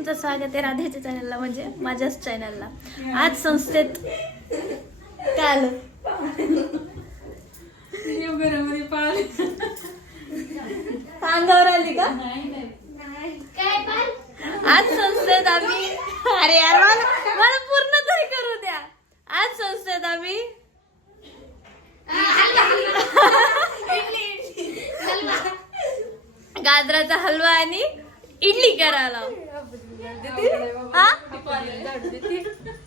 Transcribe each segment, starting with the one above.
तुमचं स्वागत आहे राधेच्या चॅनलला, म्हणजे माझ्याच चॅनलला. आज संस्थेत काय आलं? अंगावर आली का? आज संस्थेत आम्ही, अरे यार मला पूर्ण तरी करू द्या. आज संस्थेत आम्ही गाजराचा हलवा आणि इडली करायला. हा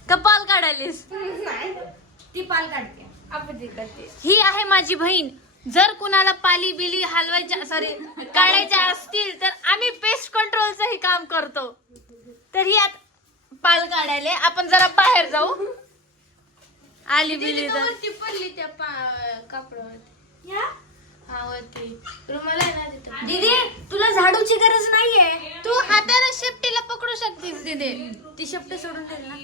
कपाल काढालीस? ती पाल काढते, आपण ती करते. ही आहे माझी बहीण. जर कुणाला पाली बिली हलवायच्या काढायच्या असतील तर आम्ही पेस्ट कंट्रोलचंही काम करतो. तर ही आता पाल काढायला आपण जरा बाहेर जाऊ. आली बिली तर ती पडली त्या कापडावरती. हा वरती रुमाला आहे ना तिथं. दीदी तुला झाडूची गरज नाहीये, तू हाताने शेपटीला पकडू शकतेस. दीदी ती शब्द सोडून देईल ना.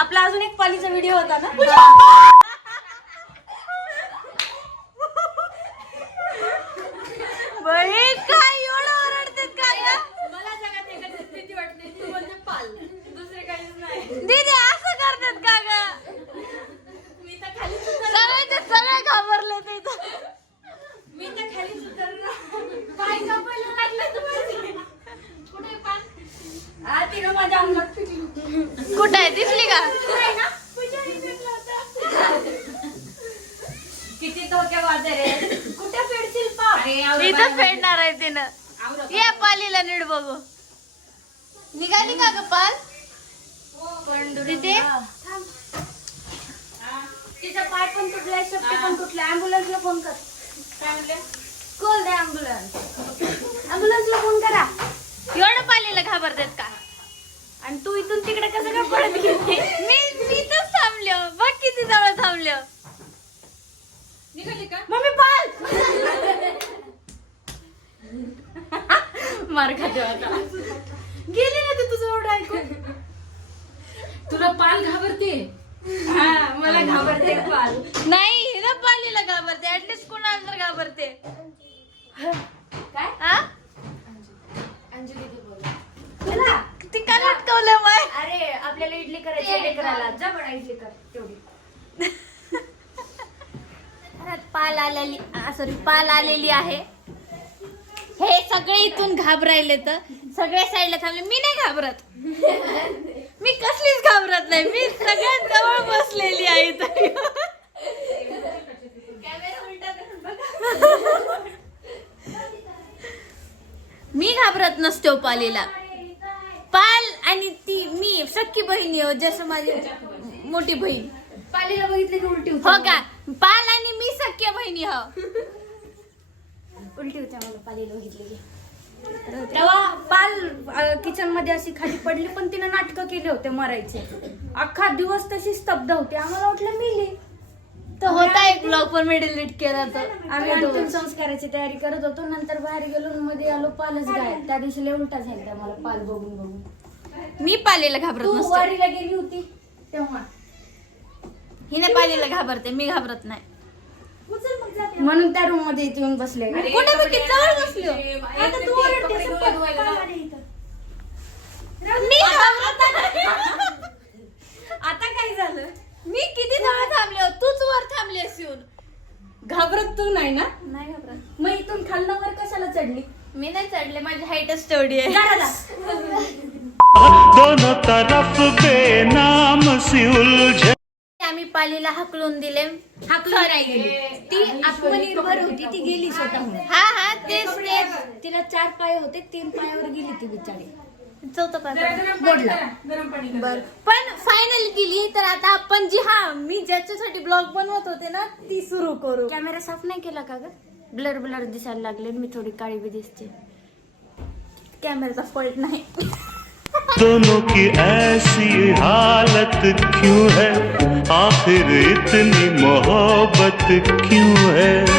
आपला अजून एक पालीचा व्हिडिओ होता ना. बाई काय एवढं ओरडतेत का ग? मला जगात एकच भीती वाटते, तू म्हणजे पाल, दुसरे काहीच नाही. दीदी असं करतात का ग? मी तर खाली सगळे घाबरले ते. मी तर खाली उतरलो. पाय कापायला लागलं तुम्हाला. कुठे पाल? हा तिनं माझ्या अंगात फिरली. कुठे आहे, दिसली का? नाही ना, तुझ्या इकडला होता. किती धोके वाजले रे. कुठे फेडशील पाल? इथं फेडणार आहे तिनं. या पालीला नीट बघू. निघाली का ग पाल? तिथे तिचा पाय पण तुटलाय, शक्ती पण तुटलाय. ॲम्ब्युलन्सला फोन कर. काय म्हणले? कॉल दे ॲम्ब्युलन्स. ॲम्ब्युलन्सला फोन करा. एवढं पालीला घाबरतात का? आणि तू इथून तिकडे कसं काय पळत गेली? मी इथंच थांबलो. बघ किती जवळ थांबलो. निघाली का मम्मी? पाल मार खाते आता. गेली ना ते तुझं एवढं ऐकून. तुला पाल घाबरते? हा मला घाबरते पाल. नाही ना, पालीला घाबरते. ऍटलीस्ट कोणाला तर घाबरते. काय? हा अंजली दे बोल. चला ती का लटकवलं माय? अरे आपल्याला इडली करायची लेकराला. जा बडा इडली कर तेवढी. पाल आलेली आहे. हे सगळे इथून घाबरायले, तर सगळे साईडला थांबले. मी नाही घाबरत. मी कसलीच घाबरत नाही. मी सगळ्यात जवळ बसलेली आहे. मी घाबरत नसतो पालीला. पाल आणि ती मी सख्खी बहिणी हो, जसं माझी मोठी बहीण. पालीला बघितलं की उलटी होती. हो का? पाल आणि मी सख्या बहिणी हो. उलटी होत्या मला पालीला बघितलेली. तेव्हा पाल किचन मध्ये अशी खाली पडली, पण तिने नाटकं केले होते मरायचे. अख्खा दिवस तशी स्तब्ध होती. आम्हाला वाटलं मेली. तर होता एक ब्लॉग पण मी डिलीट केला. तर आम्ही अंतिम संस्काराची तयारी करत होतो. नंतर बाहेर गेलो, मध्ये आलो, पालच गायब. त्या दिवशी लय उलटा झाला मला पाल बघून बघून. मी पालीला घाबरत तू नसते. वारीला गेली होती तेव्हा. हिने पालीला घाबरते, मी घाबरत नाही. म्हणून त्या रूम मध्ये येऊन बसले. कुठे मी किती जवळ बसलो. आता तू ओरडतेस, मी घाबरत नाही. आता काय झालं? मी किती जवळ थांबले, तूच वर थांबलीस येऊन. घाबरत तू नाही ना? नाही घाबरत. मग इथून खालनं वर कशाला चढली? मी नाही चढले, माझी हाईटच तेवढी आहे. दोनों तरफ बेनाम सी उलझे. आम्ही पालीला हाकलून दिले. हाकलून नाही गेली. ती आत्मनिर्भर होती, ती गेली स्वतःहून. हा तेच ते. तिला 4 पाय होते, 3 पायावर गेली ती बिचारी. चौथा पाय बोडला. बर. पण फायनल केली. तर आता आपण मी ज्याच्यासाठी ब्लॉग बनवत होते ना, ती सुरू करू. कॅमेरा साफ नाही केला का ग? ब्लर ब्लर दिसायला लागले. मी थोडी काळी बी दिसते. कॅमेराचा फॉल्ट नाही. दोनों की ऐसी हालत क्यों है, आखिर इतनी मोहब्बत क्यों है.